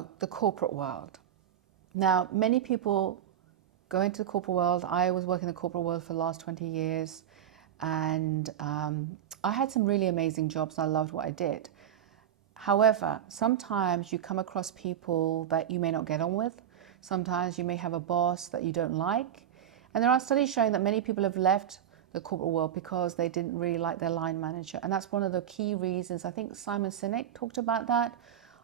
So, the corporate world. Now, many people go into the corporate world. I was working in the corporate world for the last 20 years, and I had some really amazing jobs, and I loved what I did. However, sometimes you come across people that you may not get on with. Sometimes you may have a boss that you don't like. And there are studies showing that many people have left the corporate world because they didn't really like their line manager. And that's one of the key reasons. I think Simon Sinek talked about that.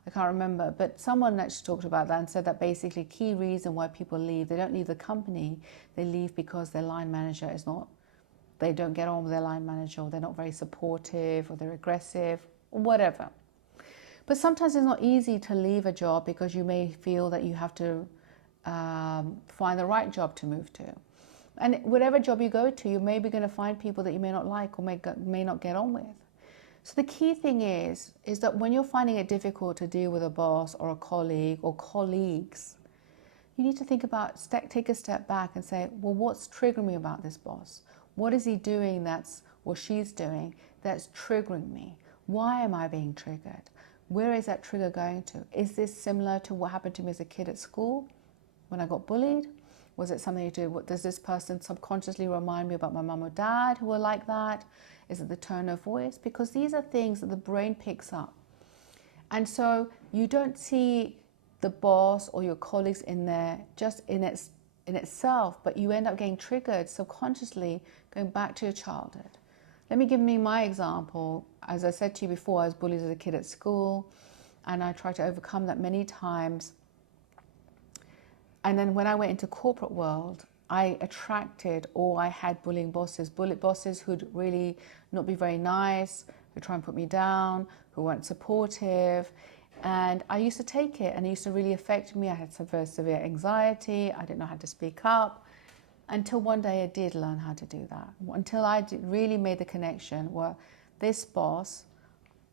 I can't remember, but someone actually talked about that and said that basically key reason why people leave, they don't leave the company, they leave because their line manager is not, they don't get on with their line manager, or they're not very supportive, or they're aggressive, or whatever. But sometimes it's not easy to leave a job because you may feel that you have to find the right job to move to. And whatever job you go to, you may be going to find people that you may not like or may not get on with. So the key thing is that when you're finding it difficult to deal with a boss or a colleague or colleagues, you need to think about, take a step back and say, well, what's triggering me about this boss? What is he doing or she's doing that's triggering me? Why am I being triggered? Where is that trigger going to? Is this similar to what happened to me as a kid at school when I got bullied? Was it something to do, what does this person subconsciously remind me about my mum or dad who were like that? Is it the tone of voice? Because these are things that the brain picks up. And so you don't see the boss or your colleagues in there just in itself, but you end up getting triggered subconsciously going back to your childhood. Let me give my example. As I said to you before, I was bullied as a kid at school, and I tried to overcome that many times. And then when I went into corporate world, I attracted, or I had bullying bosses, who'd really not be very nice, who try and put me down, who weren't supportive. And I used to take it, and it used to really affect me. I had some very severe anxiety. I didn't know how to speak up. Until one day I did learn how to do that. Until I really made the connection where this boss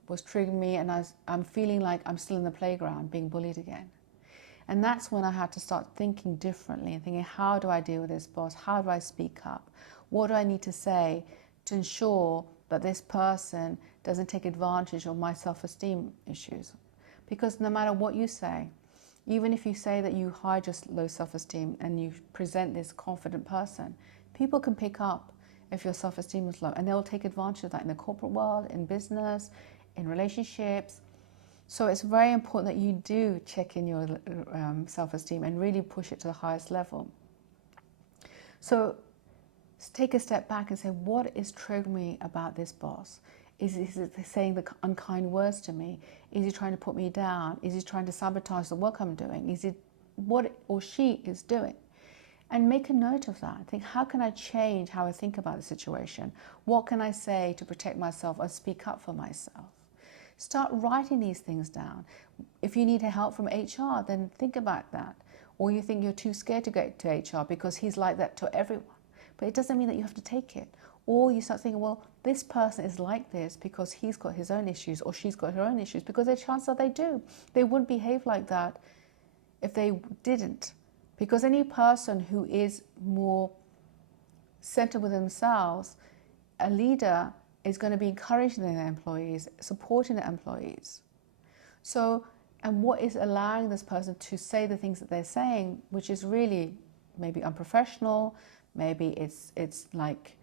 was triggering me, and I'm feeling like I'm still in the playground being bullied again. And that's when I had to start thinking differently and thinking, how do I deal with this boss? How do I speak up? What do I need to say to ensure that this person doesn't take advantage of my self-esteem issues? Because no matter what you say, even if you say that you hide your low self-esteem and you present this confident person, people can pick up if your self-esteem is low, and they'll take advantage of that in the corporate world, in business, in relationships. So it's very important that you do check in your self-esteem and really push it to the highest level. So take a step back and say, what is triggering me about this boss? Is he saying the unkind words to me? Is he trying to put me down? Is he trying to sabotage the work I'm doing? Is it what or she is doing? And make a note of that. Think, how can I change how I think about the situation? What can I say to protect myself or speak up for myself? Start writing these things down. If you need help from HR, then think about that. Or you think you're too scared to go to HR because he's like that to everyone. But it doesn't mean that you have to take it. Or you start thinking, well, this person is like this because he's got his own issues or she's got her own issues, because the chances are they do. They wouldn't behave like that if they didn't. Because any person who is more centered with themselves, a leader is going to be encouraging their employees, supporting their employees. So, and what is allowing this person to say the things that they're saying, which is really maybe unprofessional, maybe it's like,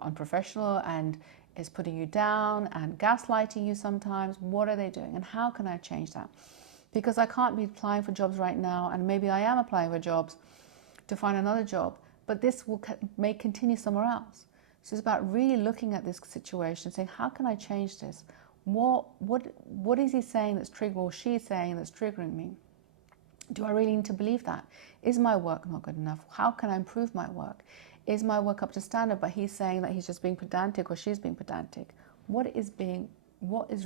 unprofessional, and is putting you down and gaslighting you sometimes. What are they doing, and how can I change that? Because I can't be applying for jobs right now, and maybe I am applying for jobs to find another job, but this may continue somewhere else. So it's about really looking at this situation, saying, how can I change this? What is he saying that's triggering, or she saying that's triggering me? Do I really need to believe that? Is my work not good enough? How can I improve my work? Is my work up to standard, but he's saying that he's just being pedantic or she's being pedantic? What is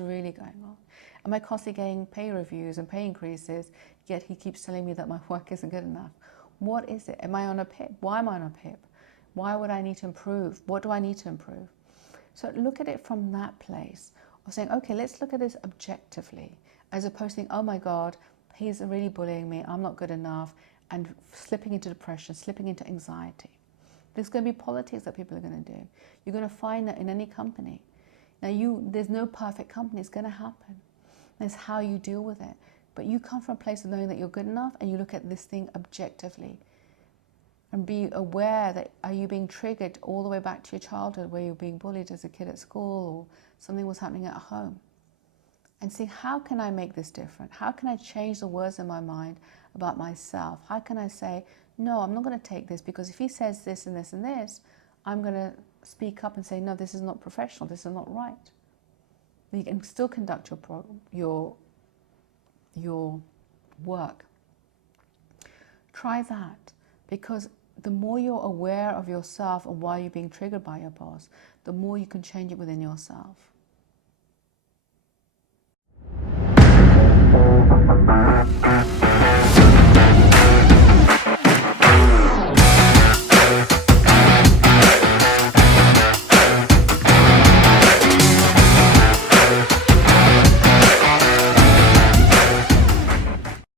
really going on? Am I constantly getting pay reviews and pay increases, yet he keeps telling me that my work isn't good enough? What is it? Am I on a PIP? Why am I on a PIP? Why would I need to improve? What do I need to improve? So look at it from that place of saying, okay, let's look at this objectively, as opposed to thinking, oh my God, he's really bullying me, I'm not good enough, and slipping into depression, slipping into anxiety. There's going to be politics that people are going to do. You're going to find that in any company. Now, there's no perfect company. It's going to happen. It's how you deal with it. But you come from a place of knowing that you're good enough, and you look at this thing objectively and be aware that, are you being triggered all the way back to your childhood where you're being bullied as a kid at school, or something was happening at home? And see, how can I make this different? How can I change the words in my mind about myself? How can I say, no, I'm not going to take this, because if he says this and this and this, I'm going to speak up and say, no, this is not professional, this is not right. You can still conduct your work. Try that, because the more you're aware of yourself and why you're being triggered by your boss, the more you can change it within yourself.